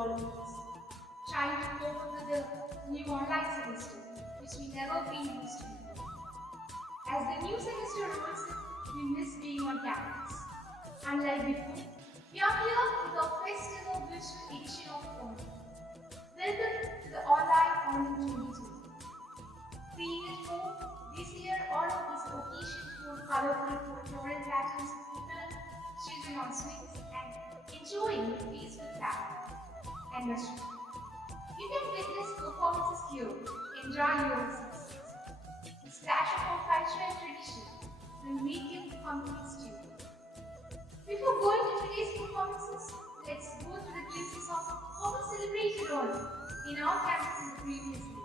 all of us, trying to cope with the new online semester, which we never been used to before. As the new semester rolls in, we miss being on campus. Unlike before, we are here with the festival virtual edition of Onam. Welcome to the online Onam 22. Being at home, this year Onam is an occasion for colorful floral patterns of people, children on swings, and enjoying the peaceful family and restaurant. You can witness performances here and dry your senses. The splash of our culture and tradition will make you complete student. Before going to today's performances, let's go through the glimpses of how we celebrated Onam in our campus in the previous years.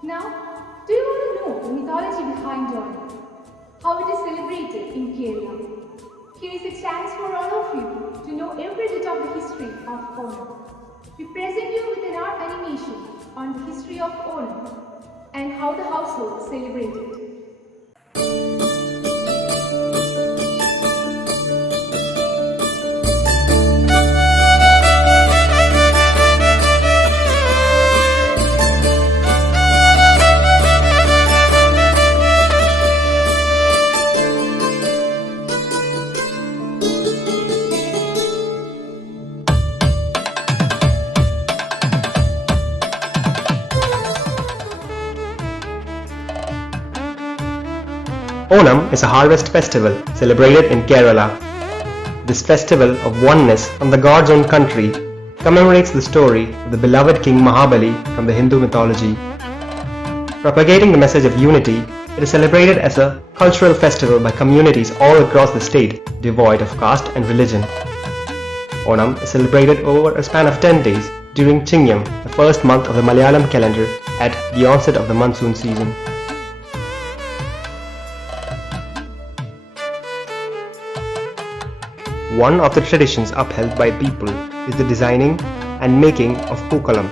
Now, do you want to know the mythology behind Onam? How it is celebrated in Kerala? Here is a chance for all of you to know every bit of the history of Onam. We present you with an art animation on the history of Onam and how the household celebrated. Onam is a harvest festival celebrated in Kerala. This festival of oneness from the God's own country commemorates the story of the beloved King Maveli from the Hindu mythology. Propagating the message of unity, it is celebrated as a cultural festival by communities all across the state devoid of caste and religion. Onam is celebrated over a span of 10 days during Chingam, the first month of the Malayalam calendar at the onset of the monsoon season. One of the traditions upheld by people is the designing and making of Pookalam,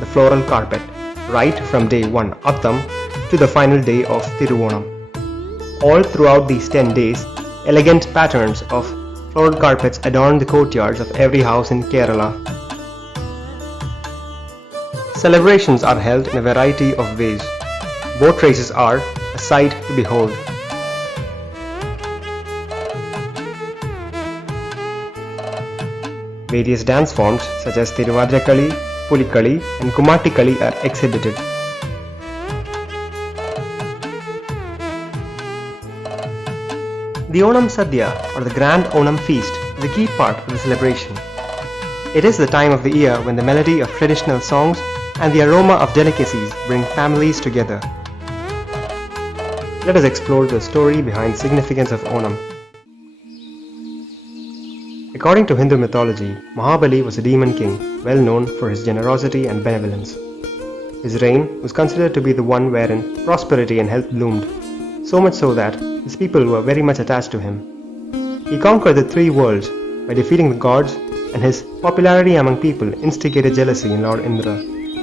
the floral carpet, right from day 1 Attam to the final day of Thiruvonam. All throughout these 10 days, elegant patterns of floral carpets adorn the courtyards of every house in Kerala. Celebrations are held in a variety of ways. Boat races are a sight to behold. Various dance forms such as Tiruvadrakali, Pulikali and Kumattikali are exhibited. The Onam Sadhya or the Grand Onam Feast is a key part of the celebration. It is the time of the year when the melody of traditional songs and the aroma of delicacies bring families together. Let us explore the story behind the significance of Onam. According to Hindu mythology, Mahabali was a demon king, well known for his generosity and benevolence. His reign was considered to be the one wherein prosperity and health bloomed, so much so that his people were very much attached to him. He conquered the three worlds by defeating the gods, and his popularity among people instigated jealousy in Lord Indra,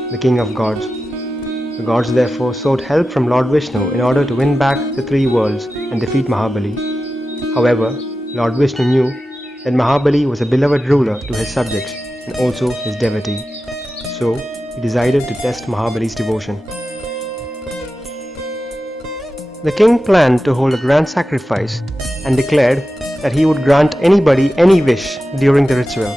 the king of gods. The gods therefore sought help from Lord Vishnu in order to win back the three worlds and defeat Mahabali. However, Lord Vishnu knew that Mahabali was a beloved ruler to his subjects and also his devotee. So, he decided to test Mahabali's devotion. The king planned to hold a grand sacrifice and declared that he would grant anybody any wish during the ritual.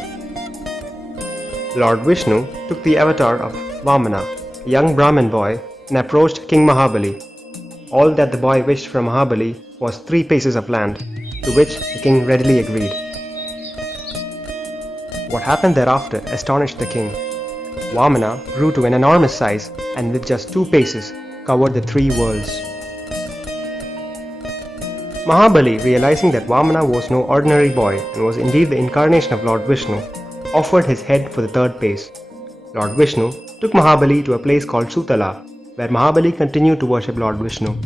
Lord Vishnu took the avatar of Vamana, a young Brahmin boy, and approached King Mahabali. All that the boy wished from Mahabali was 3 pieces of land, to which the king readily agreed. What happened thereafter astonished the king. Vamana grew to an enormous size and with just 2 paces covered the 3 worlds. Mahabali, realizing that Vamana was no ordinary boy and was indeed the incarnation of Lord Vishnu, offered his head for the 3rd pace. Lord Vishnu took Mahabali to a place called Sutala, where Mahabali continued to worship Lord Vishnu.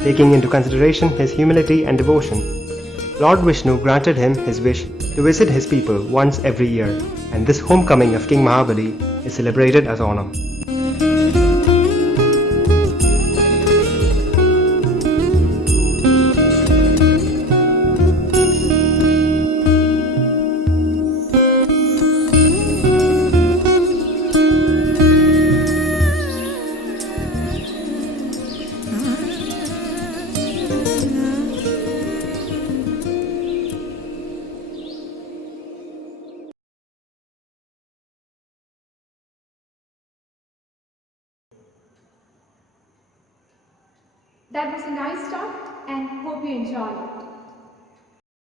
Taking into consideration his humility and devotion, Lord Vishnu granted him his wish to visit his people once every year, and this homecoming of King Mahabali is celebrated as Onam. That was a nice talk and hope you enjoyed it.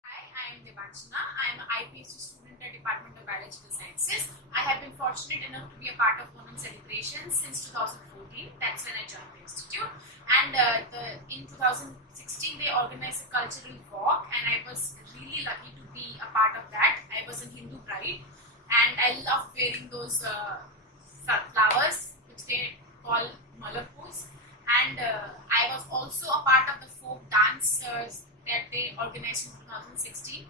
Hi, I am Devanshana. I am an IPSC student at Department of Biological Sciences. I have been fortunate enough to be a part of Onam celebrations since 2014. That's when I joined the institute. And in 2016, they organized a cultural walk, and I was really lucky to be a part of that. I was a Hindu bride, and I love wearing those flowers, which they call malapus. And I was also a part of the folk dance that they organized in 2016.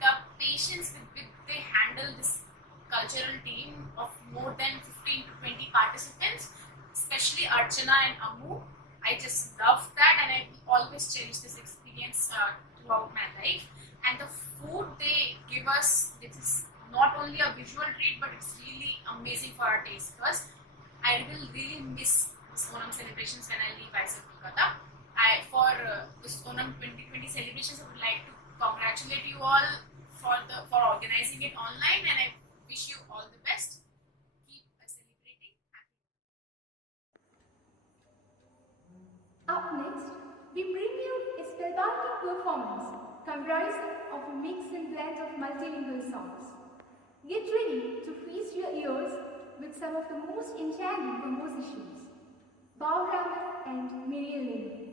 The patience with which they handle this cultural team of more than 15 to 20 participants, especially Archana and Amu, I just love that, and I will always cherish this experience throughout my life. And the food they give us, it is not only a visual treat, but it's really amazing for our taste buds. I will really miss this Onam celebrations when I leave IISER-Kolkata. For this Onam 2020 celebrations, I would like to congratulate you all for organizing it online, and I wish you all the best. Keep celebrating. Up next, we preview a spellbinding performance comprising of a mix and blend of multilingual songs. Get ready to feast your ears with some of the most enchanting compositions, Baurama and Miriam.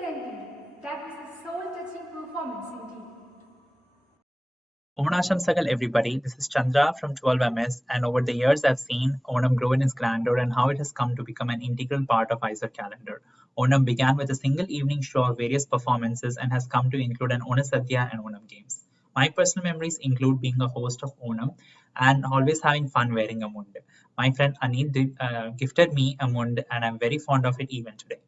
brilliantly. That was a soul-touching performance indeed. Onam everybody. This is Chandra from 12MS, and over the years I've seen Onam grow in its grandeur and how it has come to become an integral part of IISER calendar. Onam began with a single evening show of various performances and has come to include an Onam Sadhya and Onam games. My personal memories include being a host of Onam and always having fun wearing a mund. My friend Anil gifted me a mund, and I'm very fond of it even today.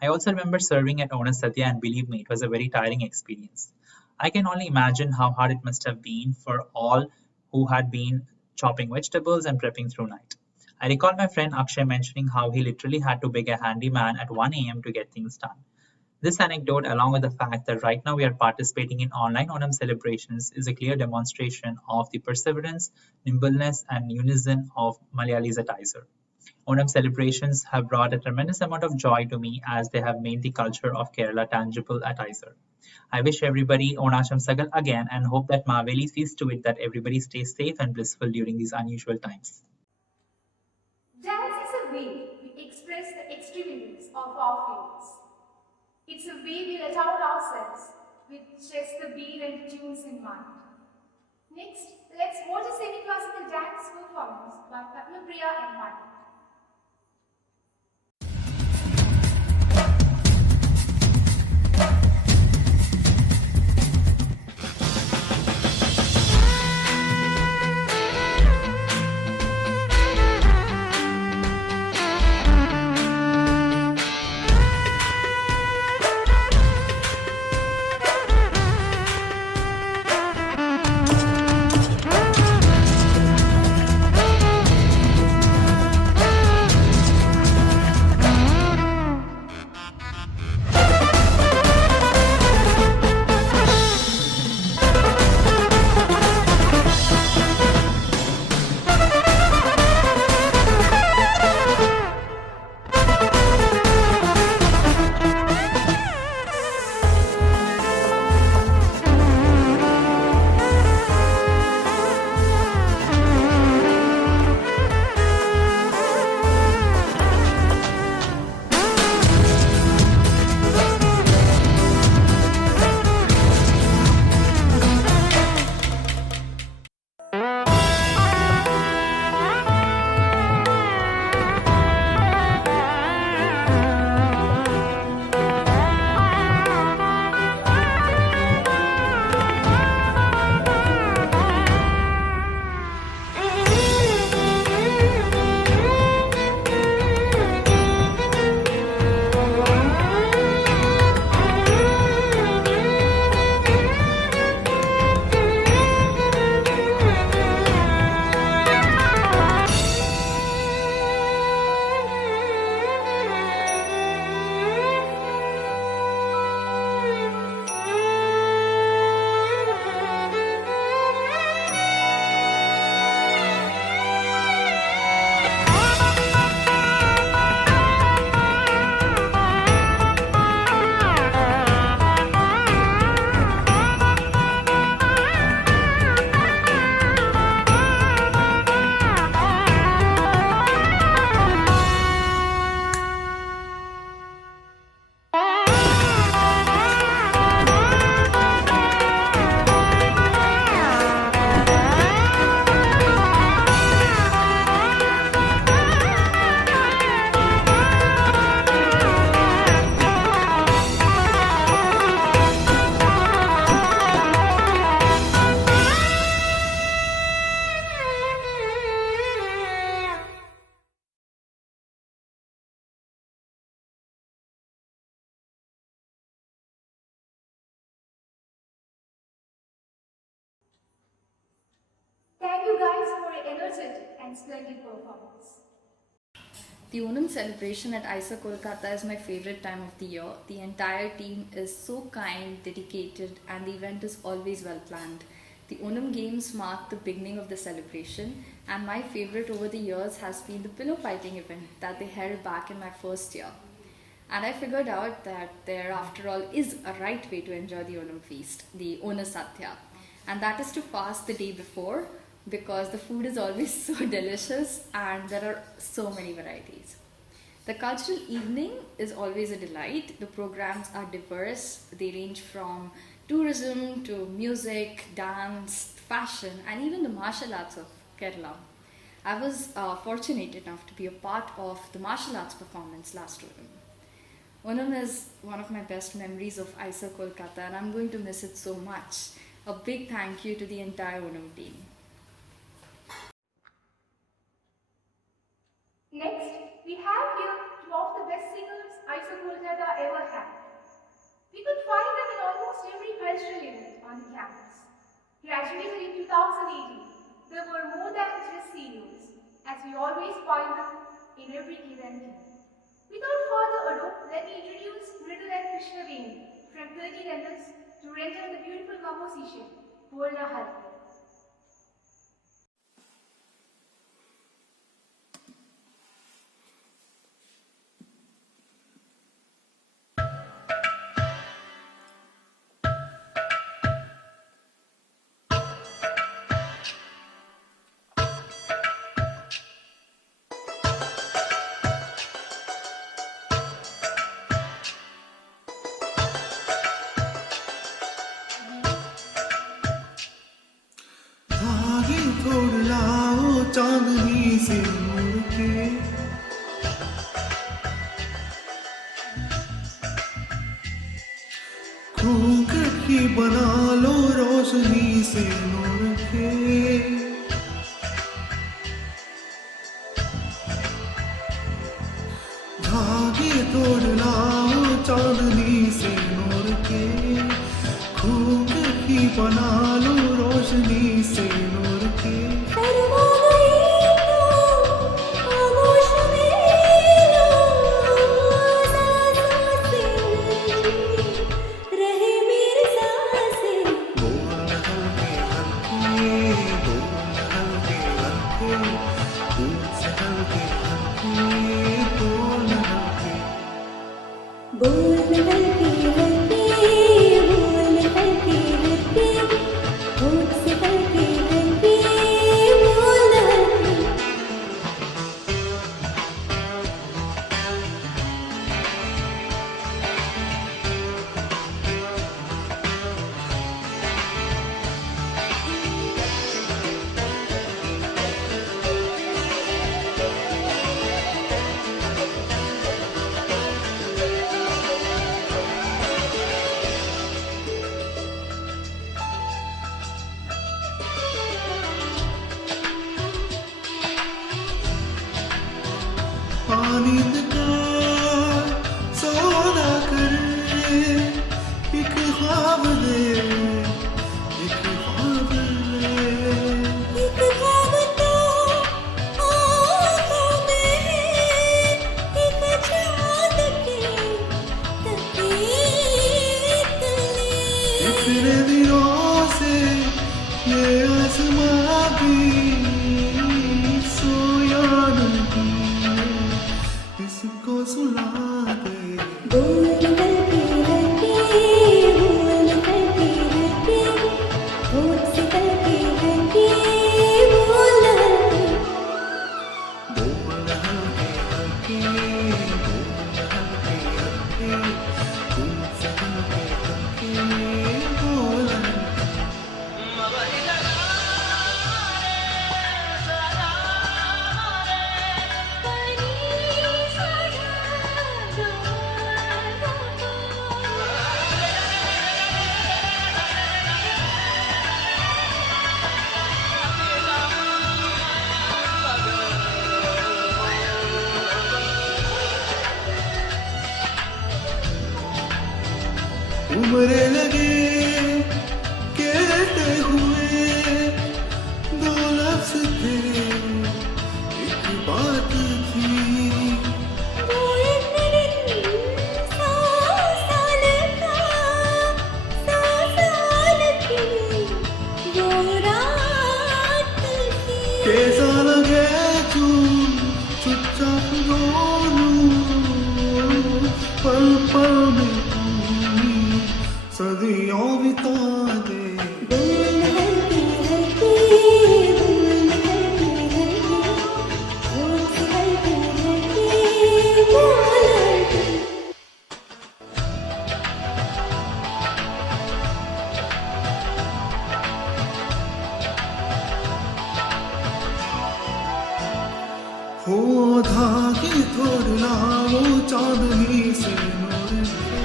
I also remember serving at Onam Sadhya, and believe me, it was a very tiring experience. I can only imagine how hard it must have been for all who had been chopping vegetables and prepping through night. I recall my friend Akshay mentioning how he literally had to beg a handyman at 1 a.m. to get things done. This anecdote, along with the fact that right now we are participating in online Onam celebrations, is a clear demonstration of the perseverance, nimbleness, and unison of Malayalis at IISER. Onam celebrations have brought a tremendous amount of joy to me as they have made the culture of Kerala tangible at IISER. I wish everybody Onasham Sagal again and hope that Maveli sees to it that everybody stays safe and blissful during these unusual times. Dance is a way we express the extremes of our feelings. It's a way we let out ourselves with just the beat and tunes in mind. Next, let's watch a semi-classical dance performance by Padmapriya and Patti. Thank you guys for your energetic and splendid performance. The Onam celebration at IISER-Kolkata is my favorite time of the year. The entire team is so kind, dedicated, and the event is always well planned. The Onam games mark the beginning of the celebration, and my favorite over the years has been the pillow fighting event that they held back in my first year. And I figured out that there, after all, is a right way to enjoy the Onam feast, the Onam Sadhya. And that is to fast the day before, because the food is always so delicious and there are so many varieties. The cultural evening is always a delight. The programs are diverse, they range from tourism to music, dance, fashion, and even the martial arts of Kerala. I was fortunate enough to be a part of the martial arts performance last Onam. Onam is one of my best memories of IISER-Kolkata, and I'm going to miss it so much. A big thank you to the entire Onam team. Next, we have here two of the best singers IISER-Kolkata ever had. We could find them in almost every cultural event on the campus. Graduated in 2018, there were more than just seniors, as we always find them in every event here. Without further ado, let me introduce Mridul and Krishna Venu from 13 MS to render the beautiful composition, Bolna Halke. धागे तोड़ लाओ चांदनी से मुड़ के घूंघट ही बना लो रोशनी से नूर के धागे तोड़ लाओ चांदनी से नूर के घूंघट ही बना लो रोशनी से नूर के नींद का सौदा कर एक ख्वाब दे एक ख्वाब दे एक ख्वाब तो आँखों में है एक चाँद के तकीत ले इतने दिनों से ये आसमां भी सोया नहीं इसको सुला दे बोल करके हल्के बोल करके हल्के होठ से करके हल्के बोल हल्के बोल हल्के हल्के बोल हल्के हल्के होठ से हल्के हल्के बोल उम्र लगे कहते हुए दो लफ्ज थे एक बात थी वो एक दिन 100 साल का 100 साल की वो रात थी कैसा लगे तू चुपचाप दोनों पल पल में सदियों बिता दे बोल हल्के हल्के बोल हल्के हल्के होठ से हल्के हल्के लाऊं चांदनी से नूर के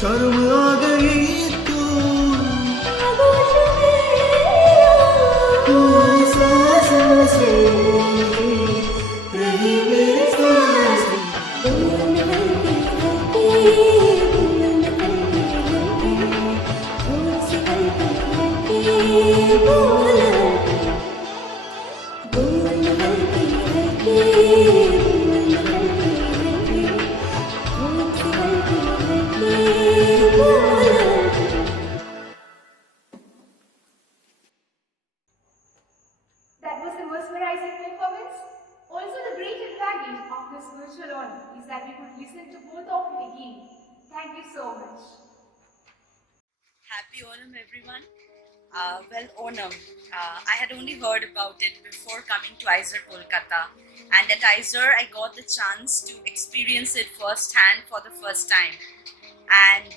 शर्म आ गई तू सांसों से रही मेरी सांसें That was a mesmerizing performance. Also, the great advantage of this virtual Onam is that we could listen to both of you again. Thank you so much. Happy Onam, everyone. Well, Onam, I had only heard about it before coming to IISER-Kolkata, and at IISER I got the chance to experience it firsthand for the first time. And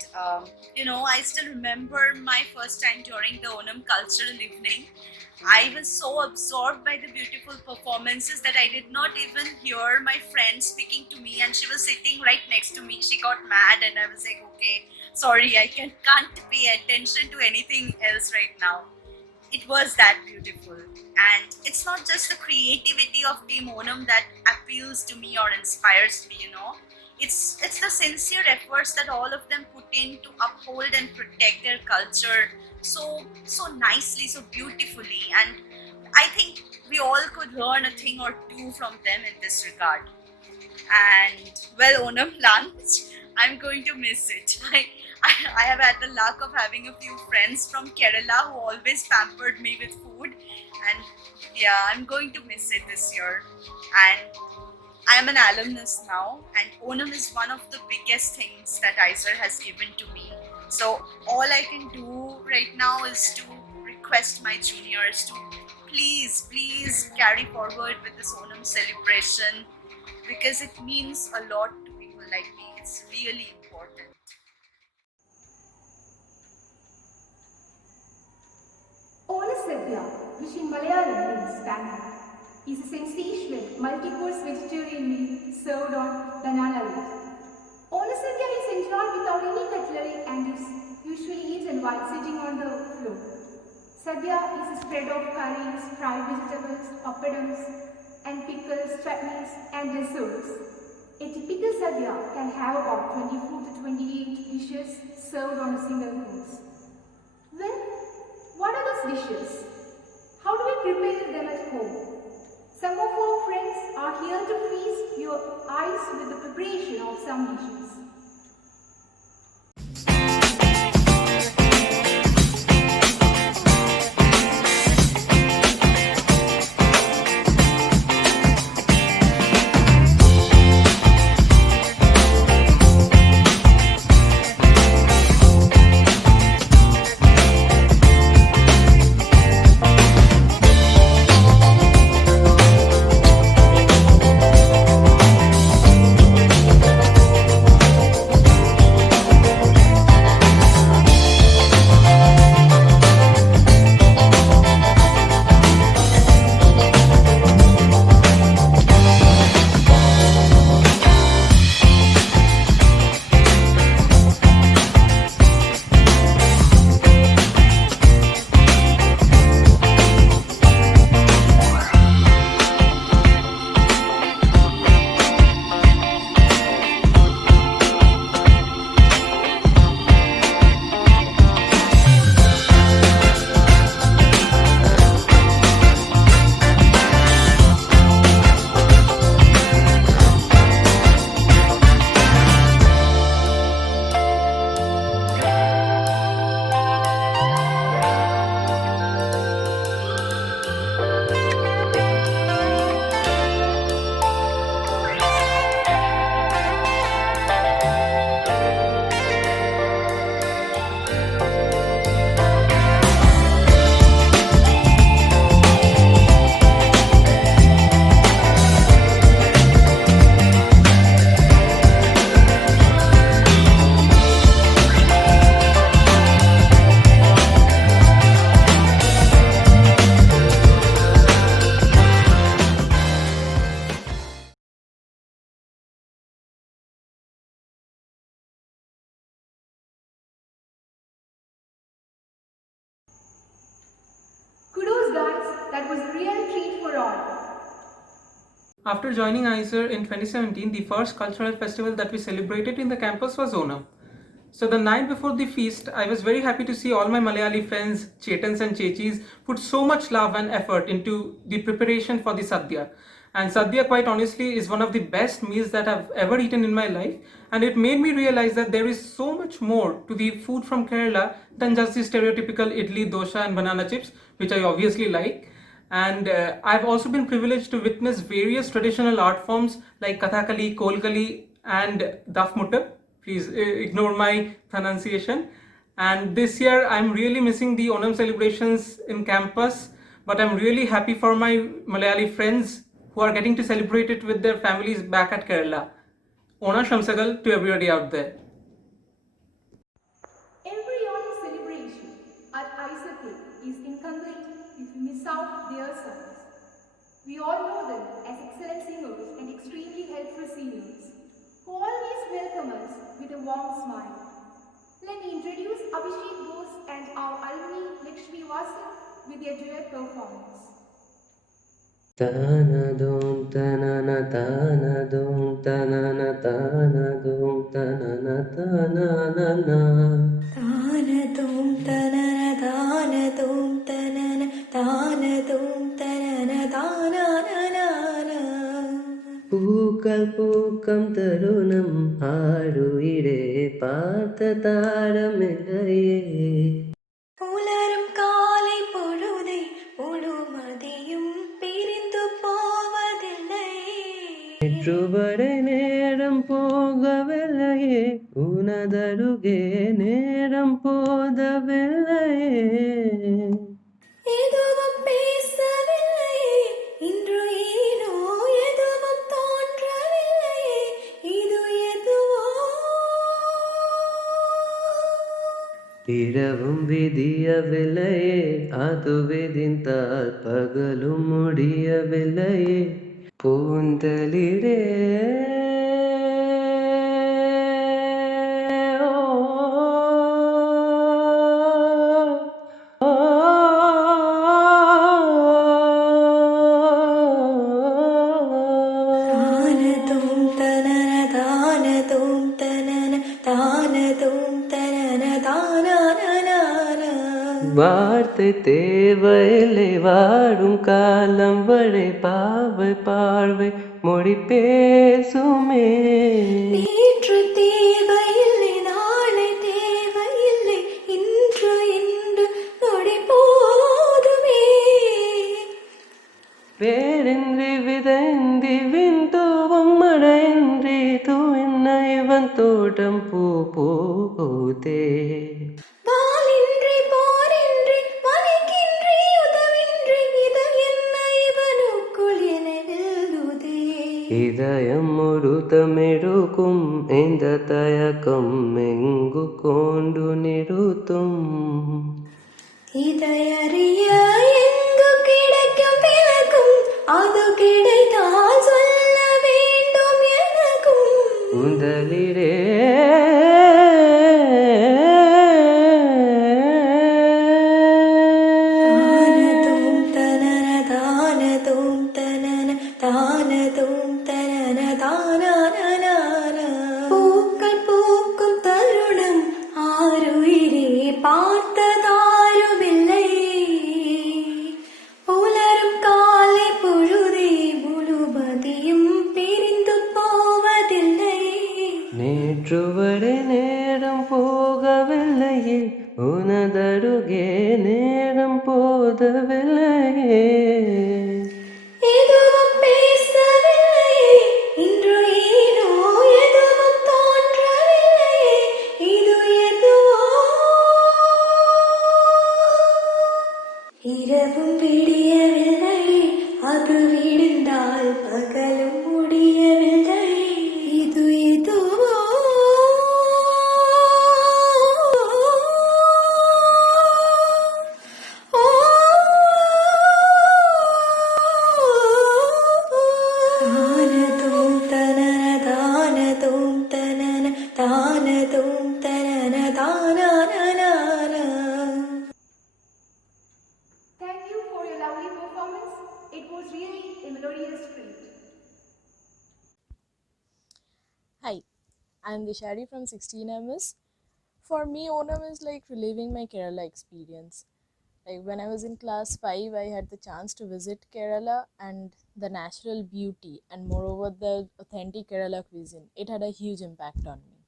I still remember my first time during the Onam cultural evening. I was so absorbed by the beautiful performances that I did not even hear my friend speaking to me, and she was sitting right next to me. She got mad and I was like, okay, sorry, I can't pay attention to anything else right now. It was that beautiful. And it's not just the creativity of Team Onam that appeals to me or inspires me, It's the sincere efforts that all of them put in to uphold and protect their culture so nicely, so beautifully. And I think we all could learn a thing or two from them in this regard. And well, Onam lunch, I'm going to miss it. I have had the luck of having a few friends from Kerala who always pampered me with food, and yeah, I'm going to miss it this year. And I am an alumnus now, and Onam is one of the biggest things that IISER has given to me. So all I can do right now is to request my juniors to please carry forward with this Onam celebration, because it means a lot to people like me. It's really important. Onasadya, which in Malayalam means banana, is a sensational multi-course vegetarian meal served on banana leaf. Onasadya is enjoyed without any cutlery and is usually eaten while sitting on the floor. Sadhya is a spread of curries, fried vegetables, pappadams, and pickles, chutneys, and desserts. A typical sadhya can have about 24 to 28 dishes served on a single course. Well, what are those dishes? How do we prepare them at home? Some of our friends are here to feast your eyes with the preparation of some dishes. was a real treat for all. After joining IISER in 2017, the first cultural festival that we celebrated in the campus was Onam. So the night before the feast, I was very happy to see all my Malayali friends, Chetans and Chechis, put so much love and effort into the preparation for the Sadhya. And Sadhya, quite honestly, is one of the best meals that I've ever eaten in my life. And it made me realize that there is so much more to the food from Kerala than just the stereotypical idli, dosha and banana chips, which I obviously like. And I've also been privileged to witness various traditional art forms like Kathakali, Kolkali and Dafmutta. Please ignore my pronunciation. And this year I'm really missing the Onam celebrations in campus, but I'm really happy for my Malayali friends who are getting to celebrate it with their families back at Kerala. Ona Shamsagal to everybody out there. Every Onam celebration at IISERK is incomplete if we miss out their sons. We all know them as excellent singers and extremely helpful seniors who always welcome us with a warm smile. Let me introduce Abhishek Bose and our alumni Lakshmi Vasan with their duet performance. Tanadum tanana tanadum tanana tanadum tanana tanana Tanadum tanana tanadum tanana tanadum tanana tanana പൂക്കൾ പൂക്കം തരുണം ആരുയിരെ പാർത്ത താരമില്ലയേ புலரும் காலை பொழுதை முழுமதியும் பிரிந்து போவதில்லை நேற்றுவரை நேரம் போகவில்லையே உனதருகே நேரம் போதவில்லையே எதுவும் பேசவில்லையே இன்று ஏனோ எதுவும் தோன்றவில்லையே இது எதுவோ இரவும் விதியவில்லையே அது விதிந்தால் பகலும் முடியவில்லையே பூந்தலிரே தானதும் தனன தானதும் தனன தானதும் தனன தானன வார்த்தை தேவையில்லை வாடும் காலம் வரை பாவை பார்வை மொழி பேசுமே நேற்று தேவையில்லை நாளை தேவையில்லை இன்று நொடி போதுமே வேறின்றி விதைந்தி விண்தூவும் மழையின்றி தூவின இவன் தோட்டம் பூ பூதே வாலின்றி போரின்றி வலிக்கின்றி உதவின்றி இது என்ன இவனுக்குள் என வெல்லுதே இதயம் ஒரு தமிழுக்கும் இந்த தயக்கம் எங்கு கொண்டு நிறுத்தும் இதையறிய எங்கு கிடைக்கும் விளக்கும் அது கிடைத்தால் சொல்ல வேண்டும் எனக்கும் உந்தலிரே தானதும் தனன தானதும் தனன தானதும் தனன தானன பூக்கள் பூக்கும் தருணம் ஆருயிரே பார்த்ததாருமில்லை புலரும் காலை பொழுதே முழுவதியும் பிரிந்து போவதில்லை நேற்றுவரை நேரம் போகவில்லையே உனதருகே நேரம் போதவில்லையே எதுவும் பேசவில்லையே இன்று ஏனோ எதுவும் தோன்றவில்லையே இது எதுவோ இரவும் விடியவில்லையே அது விடிந்தால் பகலும் முடியவில்லையே இது எதுவோ தானதும் தனன தானதும் தனன தானதும் தனன தானன Thank you for your lovely performance. I'm Dishari from 16MS. For me, Onam is like reliving my Kerala experience. Like when I was in class 5, I had the chance to visit Kerala and the natural beauty and moreover the authentic Kerala cuisine. It had a huge impact on me.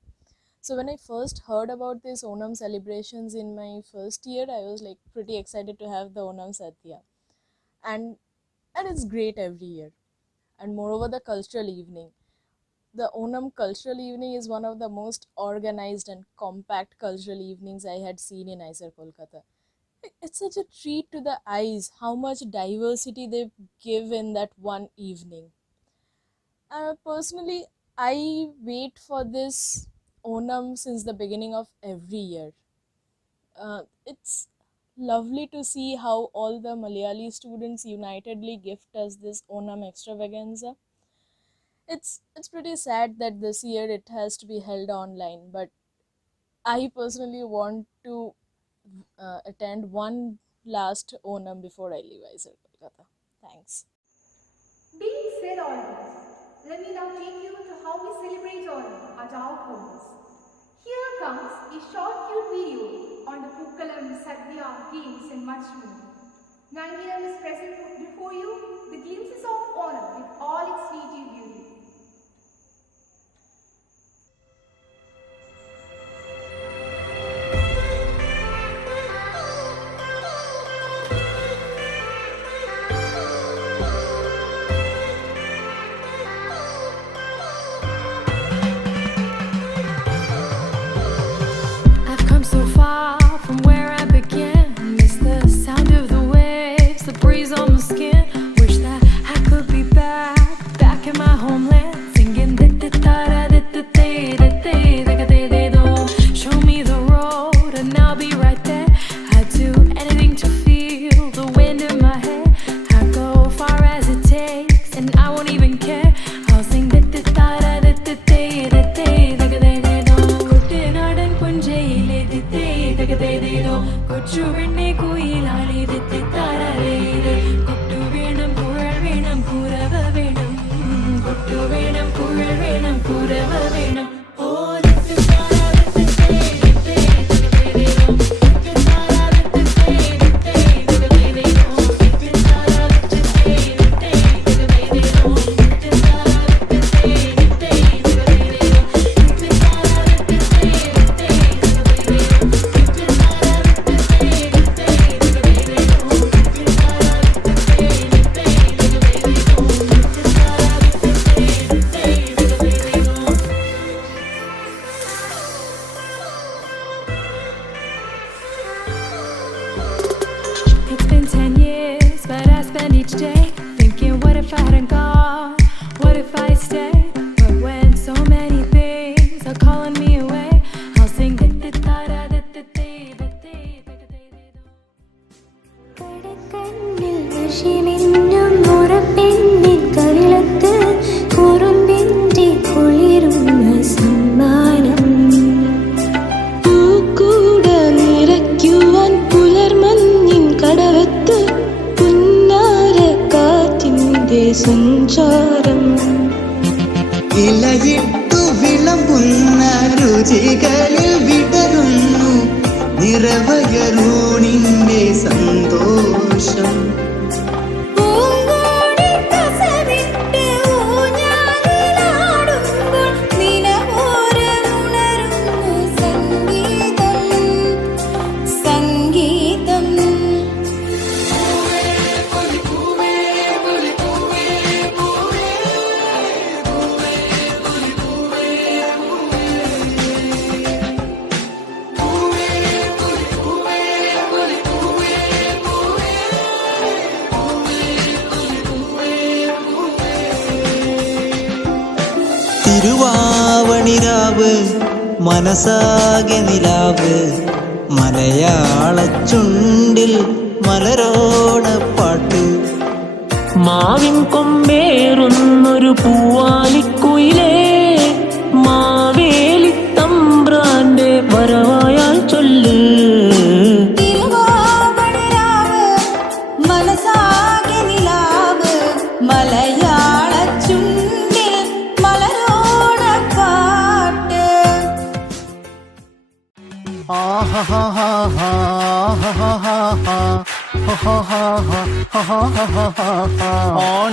So when I first heard about this Onam celebrations in my first year, I was like pretty excited to have the Onam Sadhya. And it's great every year. And moreover the cultural evening. The Onam cultural evening is one of the most organized and compact cultural evenings I had seen in IISER-Kolkata. It's such a treat to the eyes how much diversity they give in that one evening. Personally, I wait for this Onam since the beginning of every year. It's lovely to see how all the Malayali students unitedly gift us this Onam extravaganza. It's pretty sad that this year it has to be held online, but I personally want to attend one last Onam before I leave IISER-Kolkata. Thanks. Being said all this, let me now take you to how we celebrate Onam at our homes. Here comes a short cute video on the Pookalam, Sadhya, games and much more. 9am is present before you, the glimpses of Onam with all its native beauty. I've come so far from where I began. Miss the sound of the waves, the breeze on my skin. Wish that I could be back in my homeland, singing show me the road and I'll be right there. I'd do anything to feel the wind in my hair. I'd go far as it takes and I won't even care. I'll sing കൊച്ചു പെണ്ണെ കുയിലാളി കൊട്ടു വേണം കുഴൽ വേണം കുരവ വേണം കൊട്ടു വേണം കുഴൽ വേണം കുരവ വേണം It's been 10 years, but I spend each day thinking, what if I hadn't gone? What if I stayed? But when so many things are calling me away, I'll sing സഞ്ചാരം ഇലയിട്ടു വിളമ്പുന്ന രുചികളിൽ വിടരുന്നു നിറവയറൂണിന്റെ സന്തോഷം തിരുവാവണിരാവ് മനസാകെ നിലാവ് മലയാള ചുണ്ടിൽ മലരോണപ്പാട്ട് മാവിൻ കൊമ്പേറുന്നൊരു പൂവാലിക്കുയിലേ മാവേലി തമ്പ്രാന്റെ വരവായാൽ ചൊല്ല് മലയാള ചുണ്ടിൽ മലരോണപ്പാട്ട് On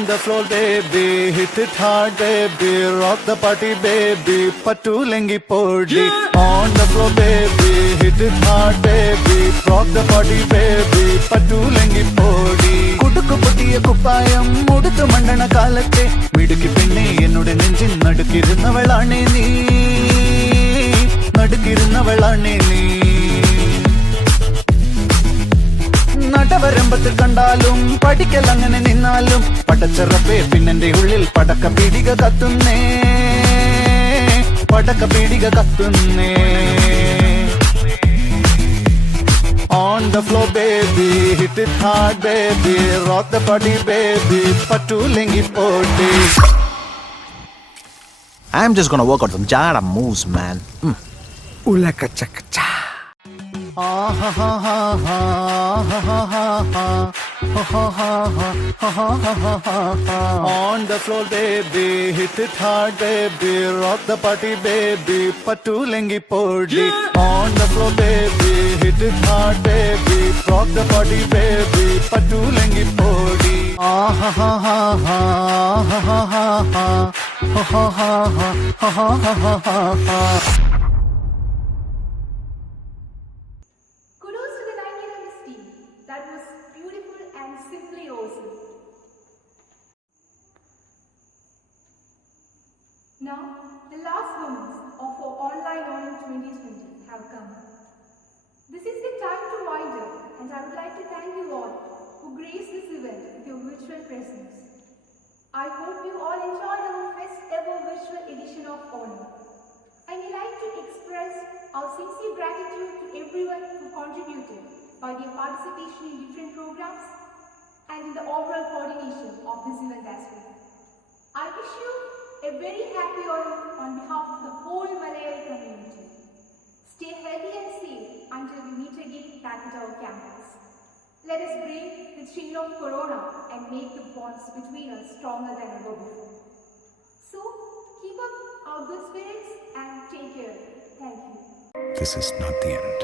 the floor, baby, hit it hard, baby, rock the party, baby, patu lengi podi. On the floor, baby, hit it hard, baby, rock the party, baby, patu lengi podi. കുടുക്കു പൊട്ടിയ കുപ്പായം മുടുത്തു മണ്ണണ കാലത്തെ മിടുക്കി പെണ്ണെ എന്നോട് നെഞ്ചിൻ നടുക്കിരുന്നവളാണേ നീ, നടുക്കിരുന്നവളാണേ നീ. നടവരമ്പത്ത് കണ്ടാലും പഠിക്കൽ അങ്ങനെ നിന്നാലും പടച്ചറപ്പേ പിന്നെന്റെ ഉള്ളിൽ പടക്ക പീടിക കത്തുന്നേ, പടക്ക പീടിക കത്തുന്നേ. On the floor, baby, hit it hard, baby, rock the party, baby, patu lengi podi. I'm just gonna work out some jada moves, man. Ulaka chaka cha. On the floor, baby, hit it hard, baby, rock the party, baby, patu lengi podi. On the floor, baby, hit it hard, baby, rock the party, baby, patu lengi podi. Kudos to the 9 team. That was beautiful and simply awesome. Now, the last moments of our online Onam 2020 have come. This is the time to wind up, and I would like to thank you all who graced this event with your virtual presence. I hope you all enjoyed our first ever virtual edition of Onam. I would like to express our sincere gratitude to everyone who contributed by their participation in different programs and in the overall coordination of this event as well. I wish you a very happy Onam on behalf of the whole Malayali community. Stay healthy and safe until we meet again back at our campus. Let us break the chain of Corona and make the bonds between us stronger than ever before. So, keep up our good spirits and take care. Thank you. This is not the end.